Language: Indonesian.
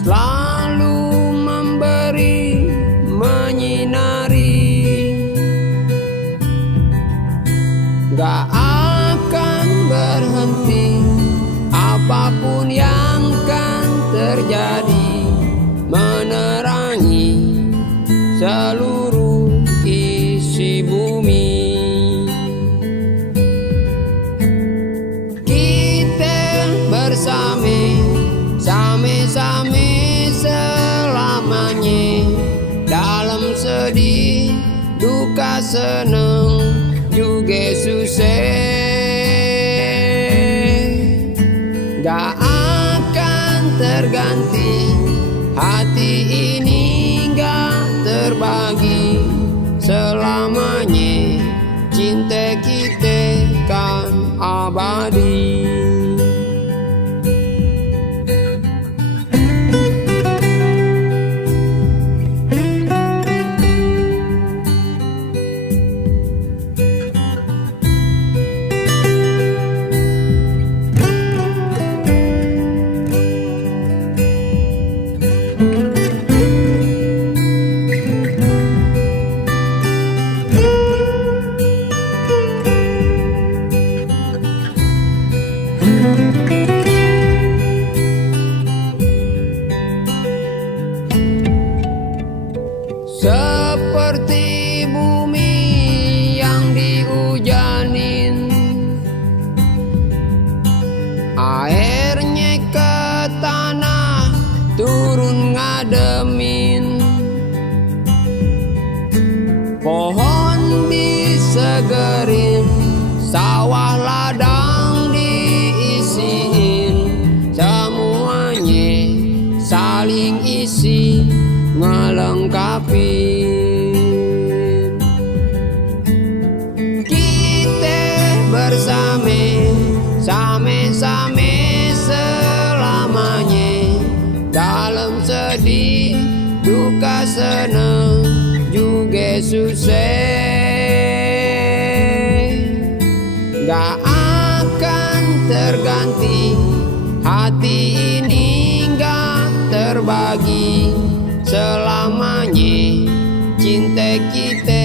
selalu memberi, menyinari, gak akan berhenti apapun yang kan terjadi, menerangi seluruh isi bumi. Kita bersama, same-same selamanya, dalam sedih, duka, senang, juga susah. Gak akan terganti, hati ini gak terbagi, selamanya cinta kita kan abadi. Seperti bumi yang dihujanin, airnya ke tanah turun ngademin, pohon disegerin, sawah ladang diisiin, semuanya saling isi ngelengkapi. Kita bersama, same-same selamanya, dalam sedih, duka, senang, juga susah. Gak akan terganti, hati ini gak terbagi, selamanya cinta kita